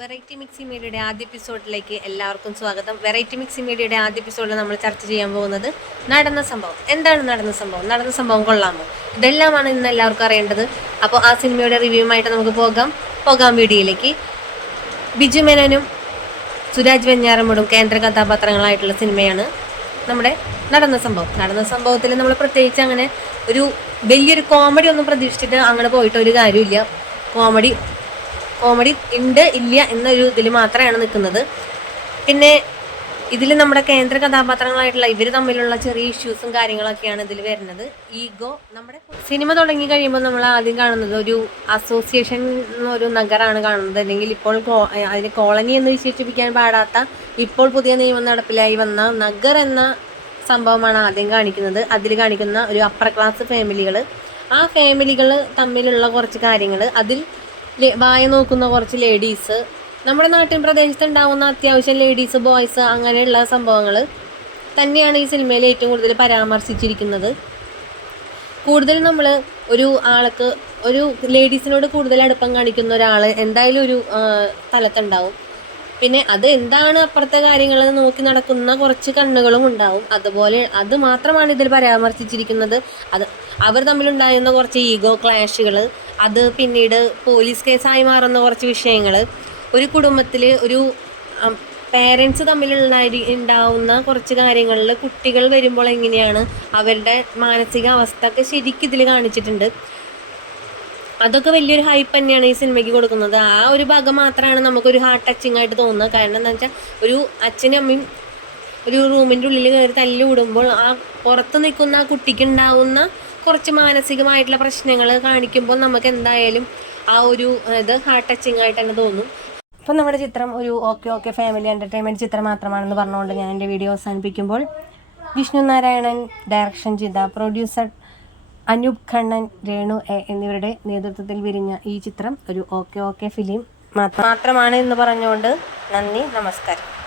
Variety mixie മീഡിയയുടെ ആദ്യ എപ്പിസോഡിലേക്ക് എല്ലാവർക്കും സ്വാഗതം. വെറൈറ്റി മിക്സി മീഡിയയുടെ ആദ്യ എപ്പിസോഡിൽ നമ്മൾ ചർച്ച ചെയ്യാൻ പോകുന്നത് നടന്ന സംഭവം. എന്താണ് നടന്ന സംഭവം? നടന്ന സംഭവം കൊള്ളാമോ? ഇതെല്ലാമാണ് ഇന്ന് എല്ലാവർക്കും അറിയേണ്ടത്. അപ്പോൾ ആ സിനിമയുടെ റിവ്യൂമായിട്ട് നമുക്ക് പോകാം. പോകാം വീഡിയോയിലേക്ക്. ബിജു മേനോനും സുരാജ് വെഞ്ഞാറമ്മൂടും കേന്ദ്ര കഥാപാത്രങ്ങളായിട്ടുള്ള സിനിമയാണ് നമ്മുടെ നടന്ന സംഭവം. നടന്ന സംഭവത്തിൽ നമ്മൾ പ്രത്യേകിച്ച് അങ്ങനെ ഒരു വലിയൊരു കോമഡി ഒന്നും പ്രതീക്ഷിച്ചിട്ട് അങ്ങനെ പോയിട്ട് ഒരു കാര്യമില്ല കോമഡി കോമഡി ഉണ്ട് ഇല്ല എന്നൊരു ഇതിൽ മാത്രമാണ് നിൽക്കുന്നത് പിന്നെ ഇതിൽ നമ്മുടെ കേന്ദ്ര കഥാപാത്രങ്ങളായിട്ടുള്ള ഇവർ തമ്മിലുള്ള ചെറിയ ഇഷ്യൂസും കാര്യങ്ങളൊക്കെയാണ് ഇതിൽ വരുന്നത്. ഈഗോ നമ്മുടെ സിനിമ തുടങ്ങി കഴിയുമ്പോൾ നമ്മൾ ആദ്യം കാണുന്നത് ഒരു അസോസിയേഷൻ എന്നൊരു നഗരമാണ് കാണുന്നത്. അല്ലെങ്കിൽ ഇപ്പോൾ അതിന് കോളനി എന്ന് വിശേഷിപ്പിക്കാൻ പാടാത്ത ഇപ്പോൾ പുതിയ നിയമം നടപ്പിലായി വന്ന നഗർ എന്ന സംഭവമാണ് ആദ്യം കാണിക്കുന്നത്. അതിൽ കാണിക്കുന്ന ഒരു അപ്പർ ക്ലാസ് ഫാമിലികൾ ആ ഫാമിലികൾ തമ്മിലുള്ള കുറച്ച് കാര്യങ്ങൾ അതിൽ വായ നോക്കുന്ന കുറച്ച് ലേഡീസ്. നമ്മുടെ നാട്ടിൻ പ്രദേശത്ത് ഉണ്ടാവുന്ന അത്യാവശ്യം ലേഡീസ് ബോയ്സ് അങ്ങനെയുള്ള സംഭവങ്ങൾ തന്നെയാണ് ഈ സിനിമയിൽ ഏറ്റവും കൂടുതൽ പരാമർശിച്ചിരിക്കുന്നത്. കൂടുതൽ നമ്മൾ ഒരു ആൾക്ക് ഒരു ലേഡീസിനോട് കൂടുതൽ അടുപ്പം കാണിക്കുന്ന ഒരാൾ എന്തായാലും ഒരു സ്ഥലത്തുണ്ടാവും. പിന്നെ അത് എന്താണ് അപ്പുറത്തെ കാര്യങ്ങൾ നോക്കി നടക്കുന്ന കുറച്ച് കണ്ണുകളും ഉണ്ടാവും. അതുപോലെ അത് മാത്രമാണ് ഇതിൽ പരാമർശിച്ചിരിക്കുന്നത്. അത് അവർ തമ്മിലുണ്ടായിരുന്ന കുറച്ച് ഈഗോ ക്ലാഷുകൾ അത് പിന്നീട് പോലീസ് കേസായി മാറുന്ന കുറച്ച് വിഷയങ്ങൾ ഒരു കുടുംബത്തിൽ ഒരു പേരൻസ് തമ്മിലുള്ള ഉണ്ടാവുന്ന കുറച്ച് കാര്യങ്ങളിൽ കുട്ടികൾ വരുമ്പോൾ എങ്ങനെയാണ് അവരുടെ മാനസിക അവസ്ഥ ഒക്കെ ശരിക്കും ഇതിൽ കാണിച്ചിട്ടുണ്ട്. അതൊക്കെ വലിയൊരു ഹൈപ്പ് തന്നെയാണ് ഈ സിനിമയ്ക്ക് കൊടുക്കുന്നത്. ആ ഒരു ഭാഗം മാത്രമാണ് നമുക്കൊരു ഹാർട്ട് ടച്ചിങ് ആയിട്ട് തോന്നുന്നത് കാരണം എന്താ വെച്ചാൽ ഒരു അച്ഛനും അമ്മയും ഒരു റൂമിന്റെ ഉള്ളിൽ കയറി തല്ലി വിടുമ്പോൾ ആ പുറത്ത് നിൽക്കുന്ന ആ കുട്ടിക്ക് ഉണ്ടാവുന്ന കുറച്ച് മാനസികമായിട്ടുള്ള പ്രശ്നങ്ങൾ കാണിക്കുമ്പോൾ നമുക്ക് എന്തായാലും ആ ഒരു ഇത് ഹാർട്ട് ടച്ചിങ് ആയിട്ട് തന്നെ തോന്നും. അപ്പം നമ്മുടെ ചിത്രം ഒരു ഓക്കെ ഓക്കെ ഫാമിലി എന്റർടൈൻമെന്റ് ചിത്രം മാത്രമാണെന്ന് പറഞ്ഞുകൊണ്ട് ഞാൻ എന്റെ വീഡിയോ അവസാനിപ്പിക്കുമ്പോൾ വിഷ്ണു നാരായണൻ ഡയറക്ഷൻ ചെയ്ത പ്രൊഡ്യൂസർ അനൂപ് ഖണ്ണൻ രേണു എ എന്നിവരുടെ നേതൃത്വത്തിൽ വിരിഞ്ഞ ഈ ചിത്രം ഒരു ഓക്കെ ഓക്കെ ഫിലിം മാത്രമാണ് എന്ന് പറഞ്ഞുകൊണ്ട് നന്ദി നമസ്കാരം.